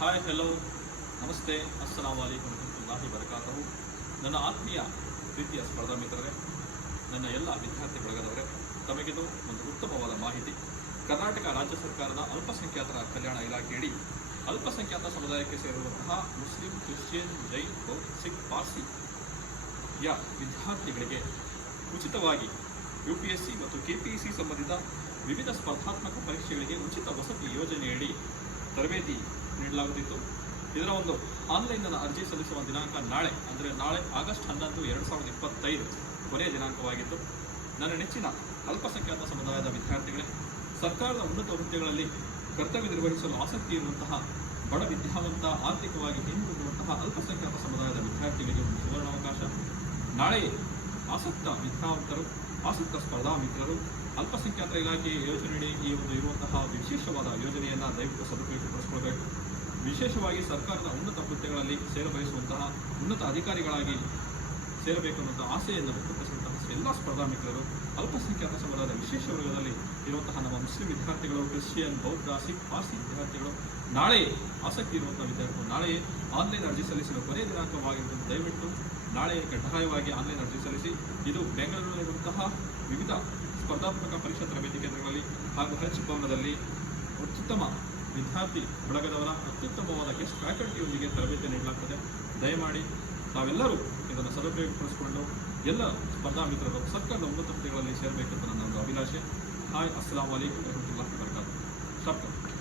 Hi hello ನಮಸ್ತೆ ಅಸ್ಸಲಾಮು ಅಲೈಕುಂ ವರಹಮತುಲ್ಲಾಹಿ ವಬರಕಾತುಹು. ನನ್ನ ಆತ್ಮೀಯ ಪ್ರೀತಿಯ ಸ್ಪರ್ಧಾ ಮಿತ್ರರೇ, ನನ್ನ ಎಲ್ಲ ವಿದ್ಯಾರ್ಥಿ ಬಳಗದವರೇ, ತಮಗಿದು ಒಂದು ಉತ್ತಮವಾದ ಮಾಹಿತಿ. ಕರ್ನಾಟಕ ರಾಜ್ಯ ಸರ್ಕಾರದ ಅಲ್ಪಸಂಖ್ಯಾತರ ಕಲ್ಯಾಣ ಇಲಾಖೆಯಡಿ ಅಲ್ಪಸಂಖ್ಯಾತ ಸಮುದಾಯಕ್ಕೆ ಸೇರಿರುವಂತಹ ಮುಸ್ಲಿಂ, ಕ್ರಿಶ್ಚಿಯನ್, ಜೈನ್, ಬೌದ್ಧ, ಸಿಖ್, ಪಾರ್ಸಿ ವಿದ್ಯಾರ್ಥಿಗಳಿಗೆ ಉಚಿತವಾಗಿ UPSC ಮತ್ತು KPEC ಸಂಬಂಧಿತ ವಿವಿಧ ಸ್ಪರ್ಧಾತ್ಮಕ ಪರೀಕ್ಷೆಗಳಿಗೆ ಉಚಿತ ವಸತಿ ಯೋಜನೆಯಡಿ ತರಬೇತಿ ನೀಡಲಾಗುತ್ತಿತ್ತು. ಇದರ ಒಂದು ಆನ್ಲೈನ್ನ ಅರ್ಜಿ ಸಲ್ಲಿಸುವ ದಿನಾಂಕ ನಾಳೆ ಆಗಸ್ಟ್ 11, 2025 ಕೊನೆಯ ದಿನಾಂಕವಾಗಿತ್ತು. ನನ್ನ ನೆಚ್ಚಿನ ಅಲ್ಪಸಂಖ್ಯಾತ ಸಮುದಾಯದ ವಿದ್ಯಾರ್ಥಿಗಳೇ, ಸರ್ಕಾರದ ಉನ್ನತ ಹುದ್ದೆಗಳಲ್ಲಿ ಕರ್ತವ್ಯ ನಿರ್ವಹಿಸಲು ಆಸಕ್ತಿ ಇರುವಂತಹ ಬಡ ವಿದ್ಯಾವಂತ, ಆರ್ಥಿಕವಾಗಿ ಹಿಂದುಳಿದಿರುವಂತಹ ಅಲ್ಪಸಂಖ್ಯಾತ ಸಮುದಾಯದ ವಿದ್ಯಾರ್ಥಿಗಳಿಗೆ ಒಂದು ಸುವರ್ಣಾವಕಾಶ. ನಾಳೆಯೇ ಆಸಕ್ತ ವಿದ್ಯಾವಂತರು, ಆಸಕ್ತ ಸ್ಪರ್ಧಾ ಮಿತ್ರರು ಅಲ್ಪಸಂಖ್ಯಾತರ ಇಲಾಖೆ ಯೋಜನೆಯಡಿ ಈ ಒಂದು ಇರುವಂತಹ ವಿಶೇಷವಾದ ಯೋಜನೆಯನ್ನು ದಯವಿಟ್ಟು ಸದುಪಯೋಗಪಡಿಸಿಕೊಳ್ಳಬೇಕು. ವಿಶೇಷವಾಗಿ ಸರ್ಕಾರದ ಉನ್ನತ ಹುದ್ದೆಗಳಲ್ಲಿ ಸೇರಬಯಸುವಂತಹ ಉನ್ನತ ಅಧಿಕಾರಿಗಳಾಗಿ ಸೇರಬೇಕು ಅನ್ನುವಂಥ ಆಸೆಯನ್ನು ವ್ಯಕ್ತಪಡಿಸುವಂತಹ ಎಲ್ಲ ಸ್ಪರ್ಧಾ ಮಿತ್ರರು, ಅಲ್ಪಸಂಖ್ಯಾತ ಸಮುದಾಯದ ವಿಶೇಷ ವರ್ಗದಲ್ಲಿ ಇರುವಂತಹ ನಮ್ಮ ಮುಸ್ಲಿಂ ವಿದ್ಯಾರ್ಥಿಗಳು, ಕ್ರಿಶ್ಚಿಯನ್, ಬೌದ್ಧ, ಸಿಖ್, ಪಾರ್ಸಿ ವಿದ್ಯಾರ್ಥಿಗಳು, ನಾಳೆಯೇ ಆಸಕ್ತಿ ಇರುವಂತಹ ವಿದ್ಯಾರ್ಥಿಗಳು ನಾಳೆಯೇ ಆನ್ಲೈನ್ ಅರ್ಜಿ ಸಲ್ಲಿಸಲು ಕೊನೆಯ ದಿನಾಂಕವಾಗಿರುತ್ತದೆ. ದಯವಿಟ್ಟು ನಾಳೆ ಕಡ್ಡಾಯವಾಗಿ ಆನ್ಲೈನ್ ಅರ್ಜಿ ಸಲ್ಲಿಸಿ. ಇದು ಬೆಂಗಳೂರಿನಲ್ಲಿರುವಂತಹ ವಿವಿಧ ಸ್ಪರ್ಧಾತ್ಮಕ ಪರೀಕ್ಷಾ ತರಬೇತಿ ಕೇಂದ್ರಗಳಲ್ಲಿ ಹಾಗೂ ಹಜ್ ಭವನದಲ್ಲಿ ಅತ್ಯುತ್ತಮ ವಿದ್ಯಾರ್ಥಿ ಬಳಗದವರ ಅತ್ಯುತ್ತಮವಾದ ಗೆಸ್ಟ್ ಫ್ಯಾಕಲ್ಟಿಯೊಂದಿಗೆ ತರಬೇತಿ ನೀಡಲಾಗ್ತದೆ. ದಯಮಾಡಿ ತಾವೆಲ್ಲರೂ ಇದನ್ನು ಸದುಪಯೋಗಪಡಿಸಿಕೊಂಡು ಎಲ್ಲ ಸ್ಪರ್ಧಾ ಮಿತ್ರರು ಸರ್ಕಾರದ ಉನ್ನತ ಹುದ್ದೆಗಳಲ್ಲಿ ಸೇರಬೇಕೆಂದು ನನ್ನ ಒಂದು ಅಭಿಲಾಷೆ. ಹಾಯ್, ಅಸ್ಸಲಾಮು ಅಲೈಕುಂ ವರಹಮತುಲ್ಲಾಹಿ ವಬರಕಾತುಹು.